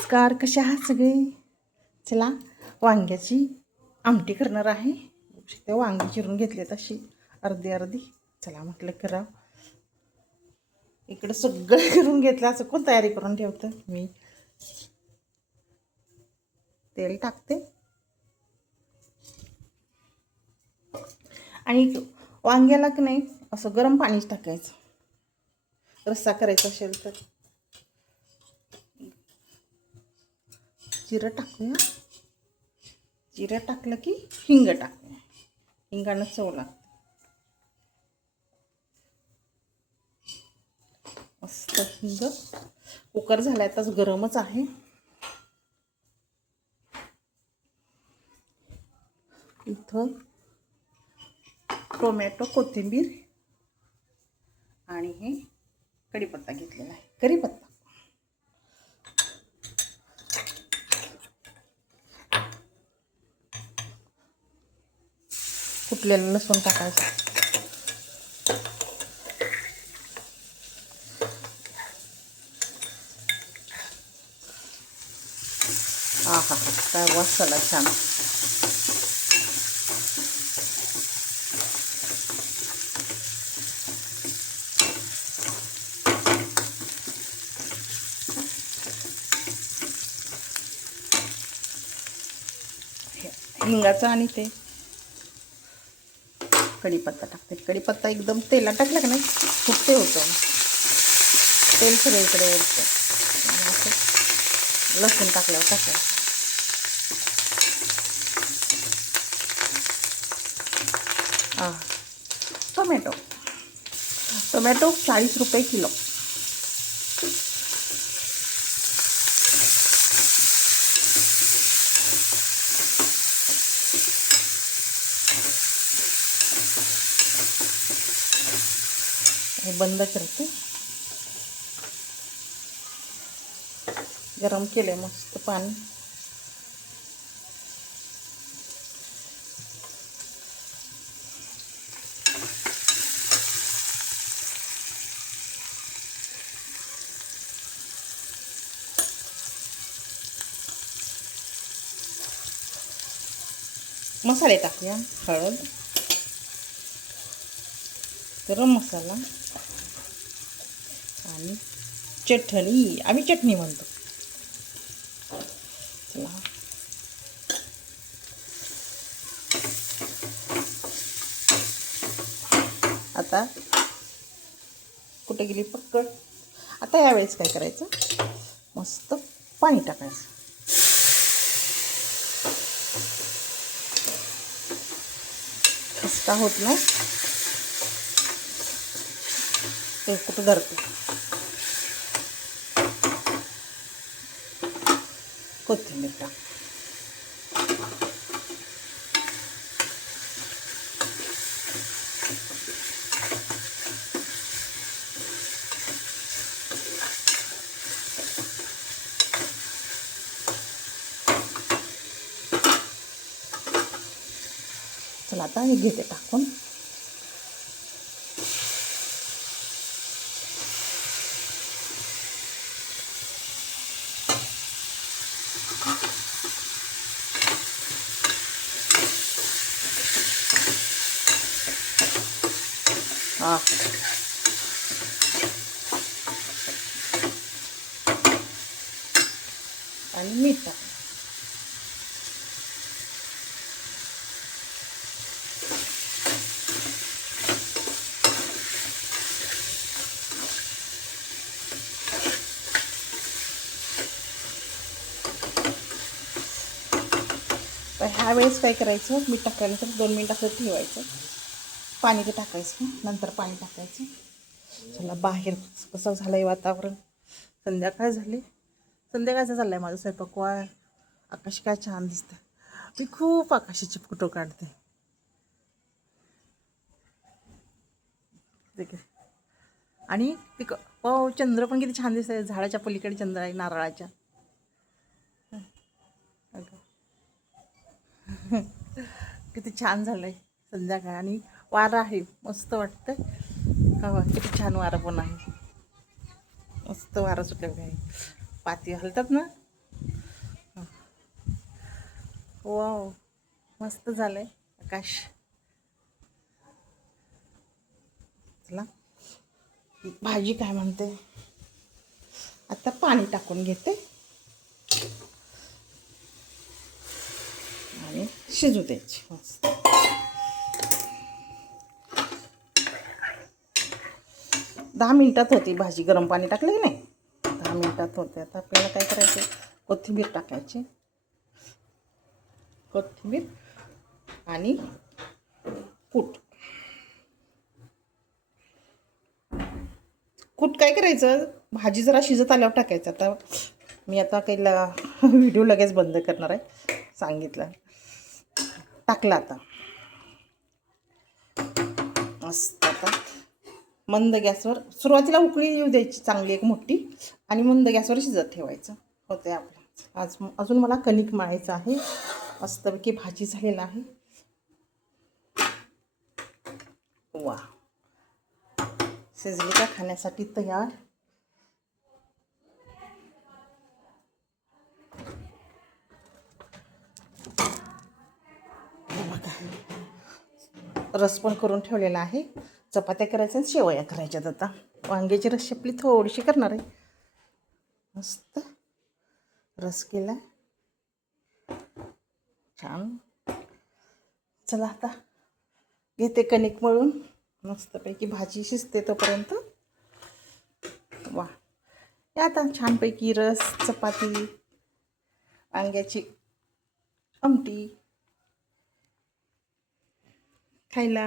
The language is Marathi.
नमस्कार, कशा आहात सगळे? चला वांग्याची आमटी करणार आहे. ते वांगी चिरून घेतलेत अशी अर्धी अर्धी. चला म्हटलं करावं. इकडं सगळं करून घेतलं. असं कोण तयारी करून ठेवतं? मी तेल टाकते आणि वांग्याला की नाही असं गरम पाणीच टाकायचं. रस्सा करायचा असेल तर जिरं टाकूया. जिरं टाकलं की हिंग टाकूया. हिंगानं चव लागते. मस्त हिंग. कुकर झाला आताच गरमच आहे. इथं टोमॅटो, कोथिंबीर आणि हे कढीपत्ता घेतलेला आहे. कढीपत्ता कुटलेलं लसूण टाकायचं. हा हा हा, काय वास झाला छान. हिंगाचं आणि ते कढीपत्ता टाकते. कढीपत्ता एकदम तेलात टाकला का नाही खूप ते होतं, तेल सगळीकडे ओढतं. असं लसूण टाकल्यावर टाकायचं. हां, टोमॅटो 40 रुपये किलो. बंद करते. गरम केले मस्त पाणी. मसाले टाकूया. हळद, गरम मसाला आणि चटणी. आम्ही चटणी म्हणतो. चला आता कुठे गेली पक्कड. आता यावेळेस काय करायचं, मस्त पाणी टाकायचं. खस्ता होत नाही. ते कुठं धरते. कोथिंबीर टाक. चला आता हे घेते टाकून. हां, आणि मीठ टाक. तर ह्या वेळेस काय करायचं, मीठ टाकल्यानंतर 2 मिनिट असं ठेवायचं. पाणी ते टाकायचं, नंतर पाणी टाकायचं. चला बाहेर कसं झालं आहे वातावरण. संध्याकाळ झाली. संध्याकाळचं चाललं आहे माझं स्वयंपाक. आकाश काय छान दिसतं. मी खूप आकाशाचे फोटो काढते. आणि ते चंद्र पण किती छान दिसत आहे. झाडाच्या पलीकडे चंद्र आहे, नारळाच्या. किती छान झालं आहे संध्याकाळ. आणि वारं आहे, मस्त वाटतं. हवा किती छान वारं पण आहे. मस्त वारं सुटलेलं आहे. पाती हलतात ना, वाव, मस्त झालंय आकाश. चला भाजी काय म्हणते, आता पाणी टाकून घेते आणि शिजू द्यायची मस्त. 10 मिनिटात होती भाजी, गरम पाणी टाकलं की नाही 10 मिनिटात होते. आता आपल्याला काय करायचं, कोथिंबीर टाकायची, कोथिंबीर आणि कूट. कूट काय करायचं, भाजी जरा शिजत आल्यावर टाकायचं. आता मी आता काही व्हिडिओ लगेच बंद करणार आहे, सांगितलं. टाकला आता मस्त. आता मंद गॅसवर सुरुवातीला उकळी येऊ द्यायची चांगली एक मोठी, आणि मंद गॅसवर शिजत ठेवायचं. होते आपलं. अजून मला कणिक मळायचं आहे. मस्तपैकी भाजी झालेला आहे. वा, शिजली का खाण्यासाठी तयार. बघा, रस पण करून ठेवलेला आहे. चपात्या करायच्या आणि शेवया करायच्यात. आता वांग्याची रस आपली थोडीशी करणार आहे. मस्त रस केला छान. चला आता घेते कणिक मळून, मस्तपैकी भाजी शिजते तोपर्यंत. वा, आता छानपैकी रस, चपाती, वांग्याची आमटी खायला.